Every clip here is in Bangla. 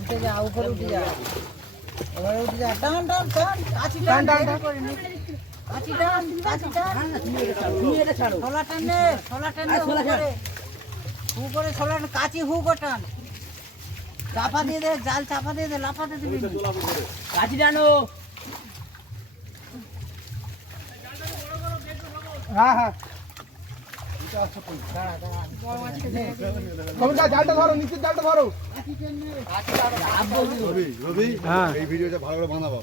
উঠে যা, উপরে উঠে যা, এবারে উঠে যা, টান টান টান, কাছি টান, কাছি টান, কাছি টান, তুমি এটা ছাড়ো ছোলা টান নে, ছোলা টান নে, উপরে ছোলা টান, কাছি হুক টান, চাপা দিয়ে দে, জাল চাপা দিয়ে দে, লাফাতে দিবি না। কাঠি টানো। হ্যাঁ হ্যাঁ জালটা ধরো, নিচের জালটা ধরো। রবি এই ভিডিওটা ভালো করে বানাবো।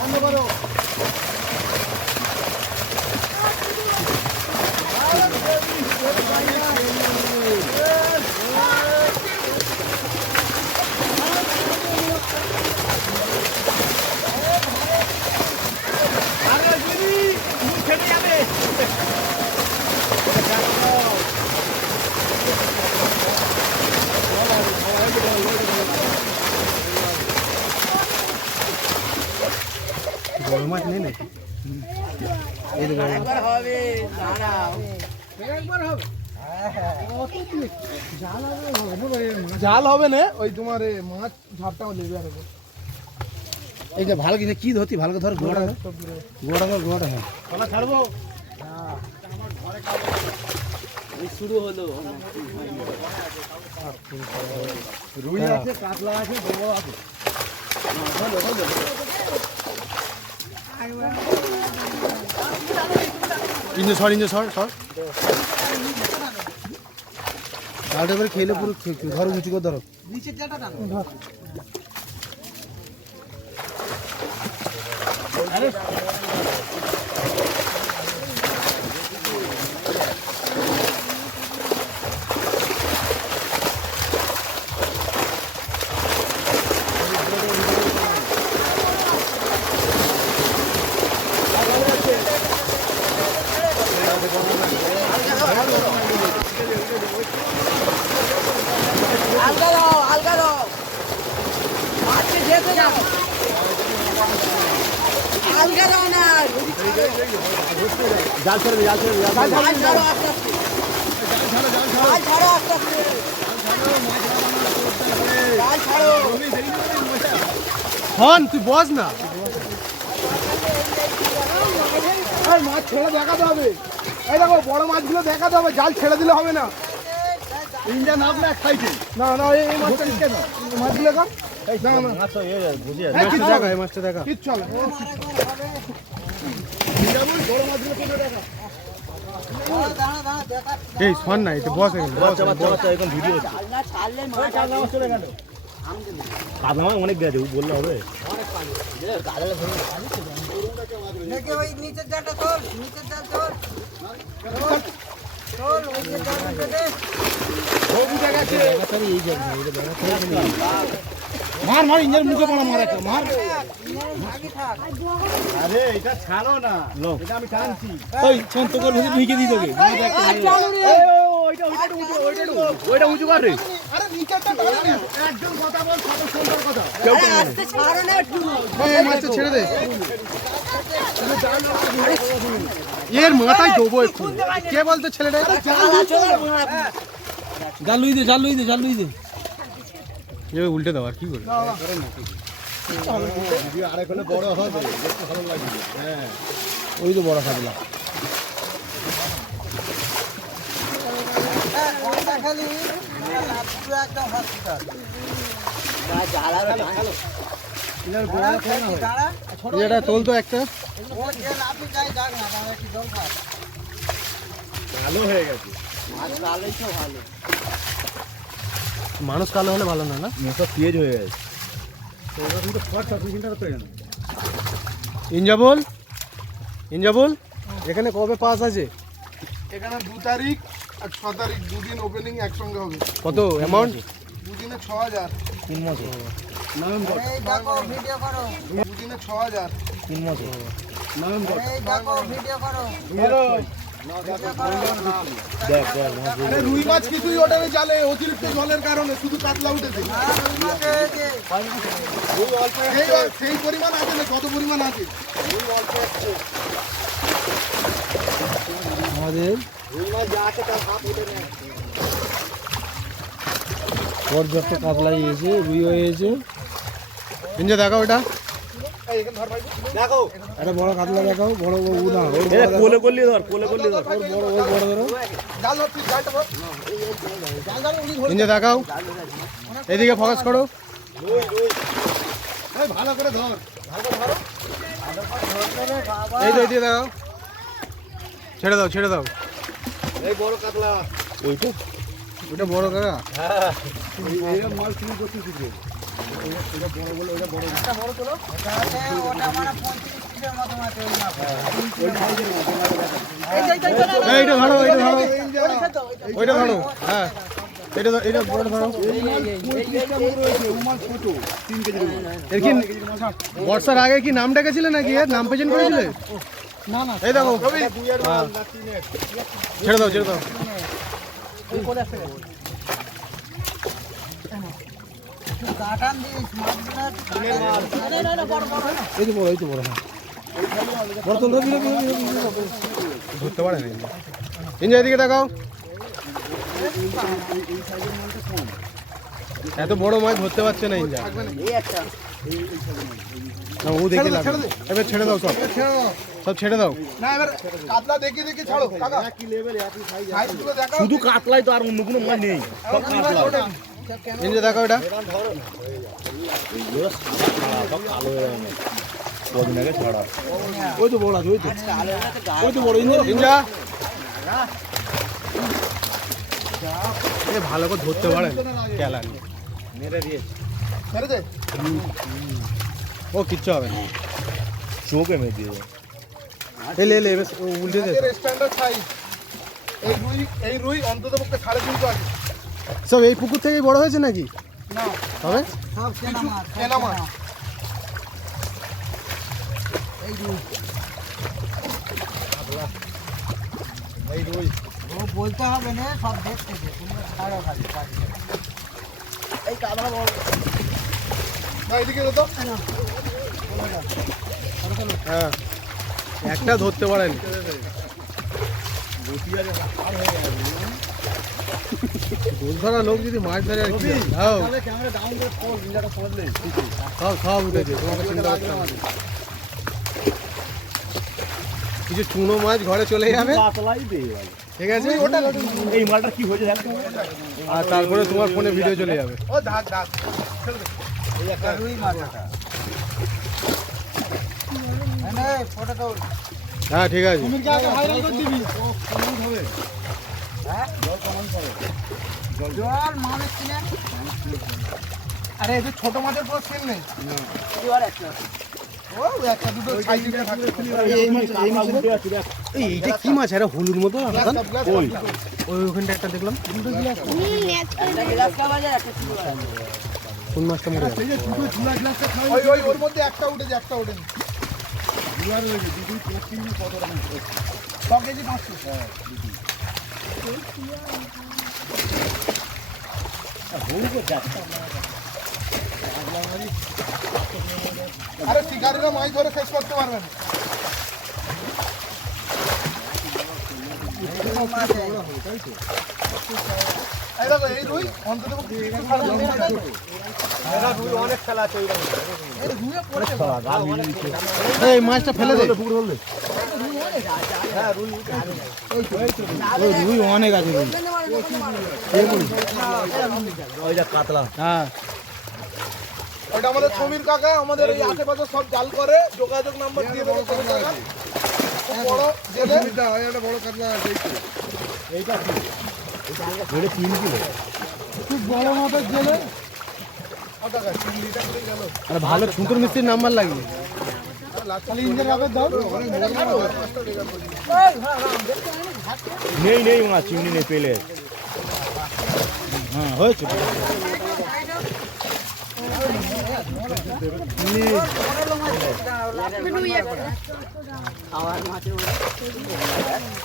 বন্ধ করো। বড় মাছ নেই নাকি? একবার হবে, দাঁড়াও। জাল হবে না, ওই তোমার মাছ ঝাপটাও লেবে আর এই যে ভালো কিছু কি ধরতি, ভালো করে ধর, গোড়া গোড়া হ্যাঁ কলা ছাড়বো। শুরু হলো। রুই আছে, কাতলা আছে, বড় আছে। ইঞ্জে সর জালটা এবারে খেলে পুরো ধরো, উঁচু করে ধরো। নিচের জালটা টান। আলগা দাও, আলগা দাও। মাছকে যেতে দাও। আলগা দাও না। জাল ছেড়ে জাল ছাড়ো আস্তে আস্তে। জাল ছাড়ো আস্তে আস্তে। জাল ছাড়ো। হন তুই বস না, মাছ ছেড়ে দেখাতে হবে। এই দেখো বড় মাছগুলো দেখাতে হবে, জাল ছেড়ে দিলে হবে না। ইন্ডিয়ান নাম না খাইছে না না, এই মাছটা কেন মাছগুলো কর। না না মাছ তো বুঝি এই মাছটা দেখা, এই মাছটা দেখা, কিচ্ছু হবে না। বড় মাছগুলো তুলে দেখা। দাঁড়া দাঁড়া দেখা। এই শোন না, এটা বস এখানে, বস এখন ভিডিও জাল না ছাড়লে মাছ চলে গেল। কাতলা মাছ অনেক গেছে, বললে হবে। দেখে ওই নিচের জালটা তোল, নিচের জাল তোল, তোল, ওই যে জাল উঠে দে। মার ইঞ্জের মুখে পড়া, মার একটা মার। আগে থাক। আরে এটা ছাড়ো না, এটা আমি টানছি। ওই শোন তোকে ঢুকে দিই তোকে। ওইটা উঁচু কর রে। আরে নিচেরটা ধরে নে। একজন কথা বল, কত সুন্দর কথা। আস্তে ছাড়ো না একটু। এই মাছটা ছেড়ে দে। এর মাথায় দেবো একটু। কে বলতে ছেলেটা? জাল আছে না? জাল লুই দে। এবার উল্টে দাও, আর কি করবে? ভিডিও আরেক হলে বড় হবে, দেখতে ভালো লাগবে। হ্যাঁ ওই তো বড় খাবলা। খালি পুরো একদম হসপিটাল। জাল আর ভালো। দাঁড়া, এটা তোল তো একটা। ও যে লাফি যাই যাক না, দাঁড়া একটু জল খা। ভালো হয়ে গেছে। মাছ ভালোই তো ভালো। মানুষ কালো হলে ভালো না, না? মোটা তেজ হয়ে গেছে। তো ওটা কিন্তু খরচা, তুই চিন্তা করতে না। ইঞ্জাবুল এখানে কবে পাস আছে? এখানে 2 তারিখ আর 6 তারিখ দুদিন ওপেনিং একসঙ্গে হবে। কত অ্যামাউন্ট? দুদিনে 6000, তিন মাসে এই দেখো ভিডিও করো, দুদিনে 6000। 3 মাসে এই দেখো ভিডিও করো, দেখ আরে রুই মাছ কিছুই ওঠে না জালে, অতিরিক্ত জলের কারণে শুধু কাতলা উঠেছে। সেই পরিমাণ আছে না, কত পরিমাণ আছে? আমাদের পর্যাপ্ত কাতলা হয়েছে, রুই হয়েছে। ইঞ্জে দেখাও এটা, একটা বড় কাতলা দেখাও, বড় না কোলে করলি ধর, কোলে করলি ধর। বড় ধরো। ইঞ্জে দেখাও, এদিকে ফোকাস করো। ভালো করে ধর। এই তো এদিকে দেখাও, ছেড়ে দাও ছেড়ে দাও। এই বড় কাতলা। ওইটা ওটা বড় কাকা। মাল চুরি করতে শিখবে। ওটা মানে 35 পিসের মতো আছে ওই মাপে। এইটা ধরো, এইটা ধরো, ওইটা ধরো। হ্যাঁ এটা বড় ধরো। এর কি বর্ষার আগে কি নাম ডেকেছিলে নাকি? এর নাম প্রেজেন্ট করেছিলে? না না, এই দেখো, ছেড়ে দাও ছেড়ে দাও। কাটান দিস মাছগুলো এই তো বড়, এই তো বড়। হ্যাঁ বড় তো ধরবি না, ধরতে পারে না। ইঞ্জে এদিকে দেখাও, এত বড় মাছ ধরতে পারছে না ইঞ্জা। না, ও দেখে লাগবে। এবার ছেড়ে দাও, সব সব ছেড়ে দাও। না এবার কাতলা দেখি দেখি ছাড়ো কাকা। সাইজগুলো দেখাও। শুধু কাতলাই তো, আর অন্য কোনো মাছ নেই, সব কাতলা। ইঞ্জে দেখাও এটা। কদিন আগে ছাড়া। ওই তো বড় আছে, ওই তো, ওই তো বড় ইঞ্জা এ ভালো করে ধরতে পারেন কেলা নিয়ে। ছেড়ে দে। ও কিচ্ছু হবে না। চোখে মেয়ে দিয়ে এলে এলে এবার ও উল্টে দে। এর স্ট্যান্ডার্ড সাইজ। এই রুই অন্তত পক্ষে 3.5 আছে। সব এই পুকুর থেকেই বড় হয়েছে নাকি? না হবে সব চেনা মাছ, সব চেনা মাছ। চেনা। এই রুই। এই রুই। ও বলতে হবে না, সব দেখতেছে, তোমরা ছাড়ো খালি কাজ। এই কাতলা বড়। না এদিকে দে তো। হ্যাঁ একটা ধরতে পারেন। দোল ধরা লোক যদি মাছ ধরে আর কি। হ্যাঁ সব সব উঠেছে, তোমাকে চিন্তা করতে হবে না। কিছু চুনো মাছ ঘরে চলে যাবে, কাতলাই দিয়ে গেল। ঠিক আছে? এই মালটা কি হয়েছে দেখ। আর তারপরে তোমার ফোনে ভিডিও চলে যাবে। ও ধাক ধাক। ছেড়ে দে। এই একটা রুই মাছ এটা। এনে ফটো তোল। হ্যাঁ ঠিক আছে। জল মানুষ কিনে। আরে এই যে ছোট মাছের পুরো সিন নেই। ও একটা দুটো সাইজ দিয়ে থাকে। এইটা কি মাছ? এটা হলুদ মতো হাসান? ওই ওই ওখানটা একটা দেখলাম। কোন মাছটা মরে গেল? ওই ওই ওর মধ্যে একটা উঠেছে, একটা ওঠেনি। 6 কেজি 500। আরে শিকারীরা মাছ ধরে শেষ করতে পারবে না। এই দেখো এই রুই অন্তত এই মাছটা ফেলে দে। ওই রুই অনেক আছে, রুই। ওই যে কাতলা। হ্যাঁ ওটা আমাদের সমীর কাকা আমাদের এই আশেপাশে সব জাল করে, যোগাযোগ নাম্বার দিয়ে দেবো সমীর কাকা। খুব বড় জেলে একটা বড় কাতলা আছে। ধরে 3 কিলো। খুব বড় মাপের জেলে। আর ভালো ঠুঁকুর মিস্ত্রির নাম্বার লাগিয়ে খালি ইঞ্জের রাবের দাও। নেই নেই মাছ, চিংড়ি নেই পেলে। হ্যাঁ হয়েছে।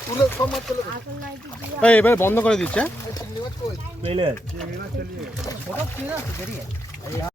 তুলে সব মাছ চলে এই এবার বন্ধ করে দিচ্ছে। পেলে।